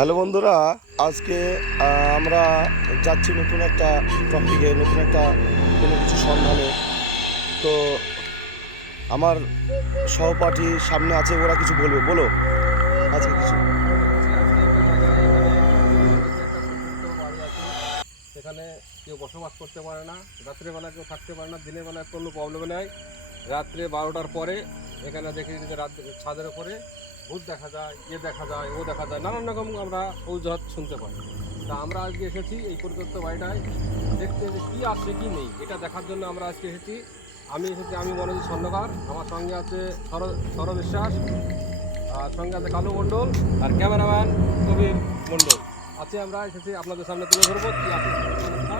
Hello বন্ধুরা, আজকে আমরা যাচ্ছি নতুন একটা টপিকে, নতুন একটা কোনো কিছু সন্ধানে। তো আমার সহপাঠী সামনে আছে, ওরা কিছু বলবে। বলো আজকে কিছু। সেখানে কেউ বসবাস করতে পারে না, রাত্রেবেলা কেউ থাকতে পারে না, দিনের বেলা কোনো প্রবলেম নেই। রাত্রে 12টার পরে এখানে দেখি যে রাত ছাদের উপরে ভূত দেখা যায়, দেখা যায়, ও দেখা যায়, নানান রকম আমরা অজুহাত শুনতে পাই। তা আমরা আজকে এসেছি এই পরিত্যক্ত বাড়িটায় দেখতে যে কী আছে কি নেই এটা দেখার জন্য আমরা আজকে এসেছি। আমি মনোজিৎ স্বর্ণকার, আমার সঙ্গে আছে সর বিশ্বাস, আর সঙ্গে আছে কালু মণ্ডল, আর ক্যামেরাম্যান কবির মণ্ডল আছে। আমরা এসেছি আপনাদের সামনে তুলে ধরবো কি আছে দেখার জন্য।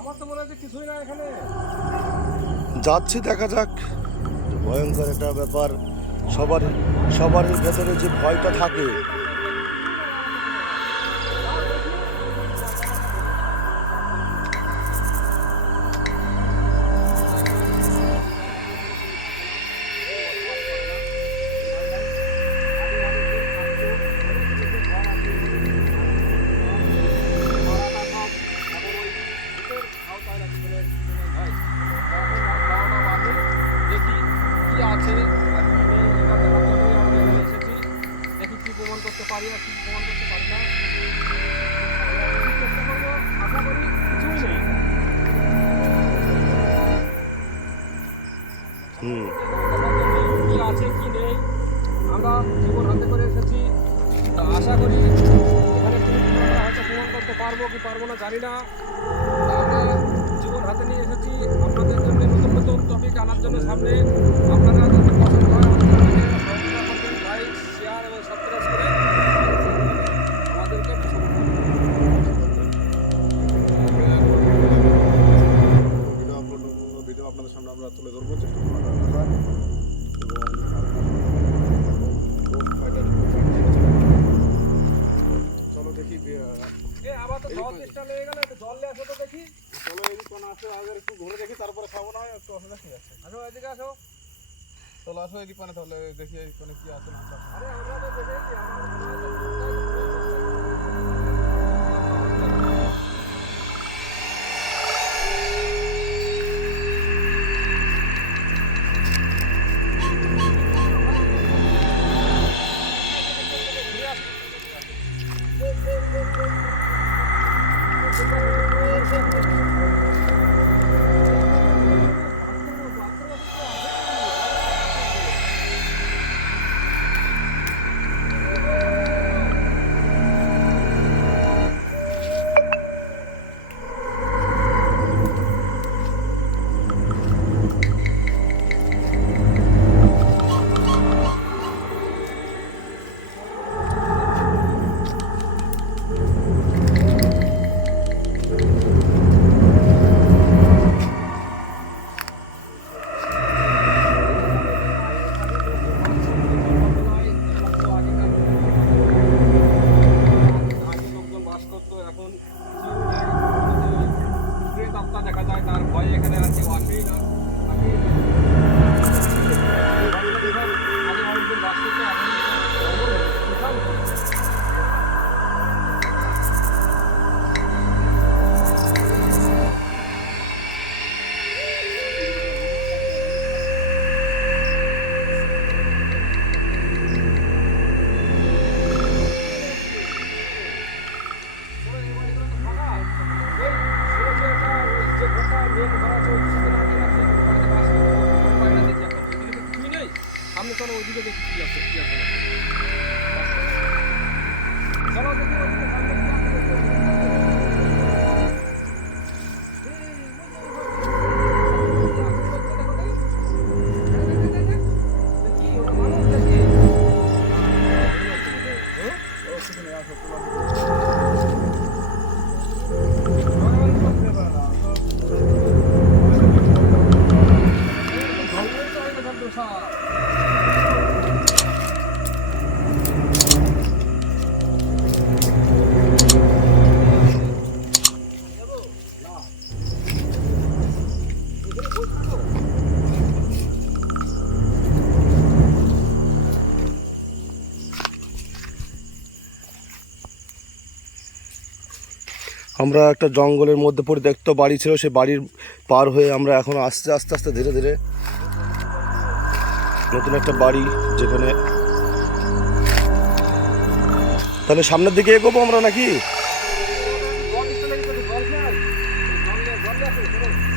আমার তো মনে হচ্ছে কিছুই না এখানে। যাচ্ছি, দেখা যাক। ভয়ঙ্কর একটা ব্যাপার, সবার সবার ভেতরে যে ভয়টা থাকে। দেখি কি আছে আর কি নেই এটা দেখার জন্যই আমরা এখানে এসেছি। দেখি কি প্রমাণ করতে পারি আর কি প্রমাণ করতে পারি না। চেষ্টা করবো, আশা করি কিছুই নেই। কি আছে কি নেই আমরা জীবন হাতে করে এসেছি। তা আশা করি এখানে আমরা হয়তো প্রমাণ করতে পারবো কি পারবো না জানি না। তা আমরা জীবন হাতে নিয়ে এসেছি আপনাদের জন্য নতুন নতুন টপিক আনার জন্য সামনে। আপনারা যদি পছন্দ হয় লাইক, শেয়ার এবং সাবস্ক্রাইব করে আমাদেরকে ভিডিও আপনাদের সামনে আমরা তুলে ধরবো, চেষ্টা করবো। চলো দেখি আবার তো জল চেষ্টা লেগে গেল, একটু জল নিয়ে আসো তো দেখি। চলো এদিকে কোন আসো, আগে একটু ঘুরে দেখি তারপরে খাবো না হয়, একটু অসুবিধা কি আছে। আসো এদিকে আসো, চলো আসো এদিকে পানে, তাহলে দেখি এই কোনে কি আছে না আছে। আরে আমরা তো দেখেছি আমরা একটা জঙ্গলের মধ্যে পরিত্যক্ত বাড়ি ছিল, সেই বাড়ির পার হয়ে আমরা এখন আস্তে আস্তে আস্তে ধীরে ধীরে নতুন একটা বাড়ি, যেখানে তাহলে সামনের দিকে এগোবো আমরা নাকি?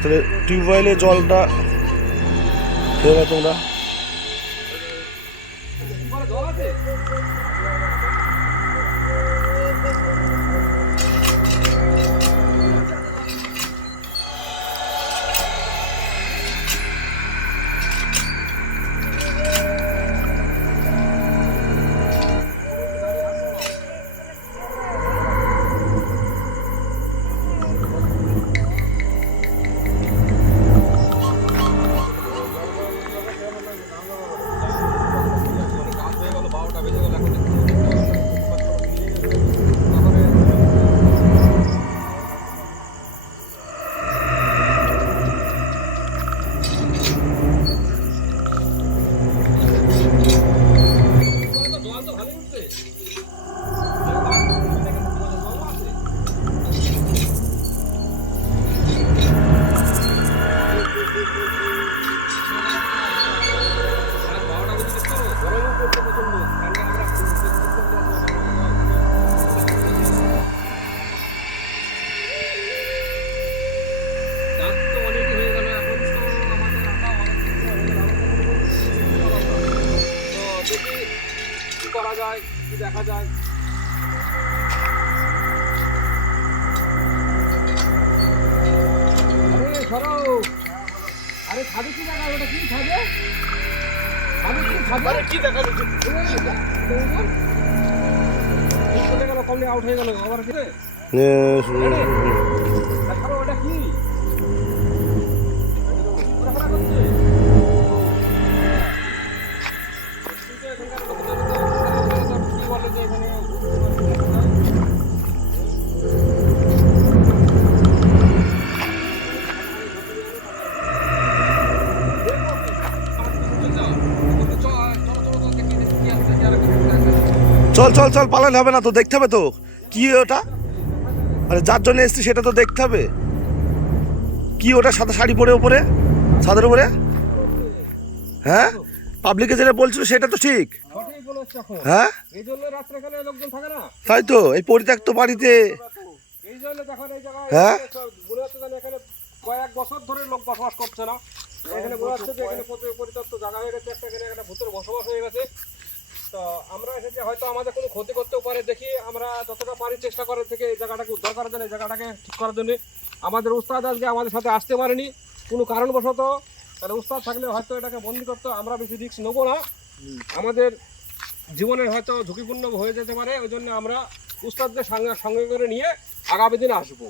তাহলে টিউবওয়েলে জলটা খেয়ে না তোমরা। দেখা যায় আরে খাবে কি দেখা ওটা কি খাবে কি দেখা যাচ্ছে চলে গেল কমনি আউট হয়ে গেল আবার কি ওটা কি চল চল চল, পালালে হবে না তো, দেখতে হবে তো কি ওটা, আরে যার জন্য এসছি সেটা তো দেখতে হবে। কি ওটা সাদা শাড়ি পরে ওপরে, ছাদের উপরে? হ্যাঁ, পাবলিকে যেটা বলছিল সেটা তো ঠিক। হ্যাঁ, তাই তো, এই পরিত্যক্ত বাড়িতে। হ্যাঁ, কয়েক বছর ধরে লোক বসবাস করছে না এখানে, বোঝা যাচ্ছে যে এখানে পরিত্যক্ত জায়গা হয়ে গেছে, একটা এখানে ভূতের বসবাস হয়ে গেছে। তো আমরা এসেছি, হয়তো আমাদের কোনো ক্ষতি করতেও পারে, দেখি আমরা যতটা পারি চেষ্টা করার থেকে এই জায়গাটাকে উদ্ধার করার জন্য, এই জায়গাটাকে ঠিক করার জন্য। আমাদের উস্তাদ আজকে আমাদের সাথে আসতে পারেনি কোনো কারণবশত, তাহলে উস্তাদ থাকলে হয়তো এটাকে বন্দি করতে, আমরা বেশি রিস্ক নেবো না, আমাদের জীবনের হয়তো ঝুঁকিপূর্ণ হয়ে যেতে পারে, ওই জন্য আমরা উস্তাদকে সঙ্গে করে নিয়ে আগামী দিনে আসবো।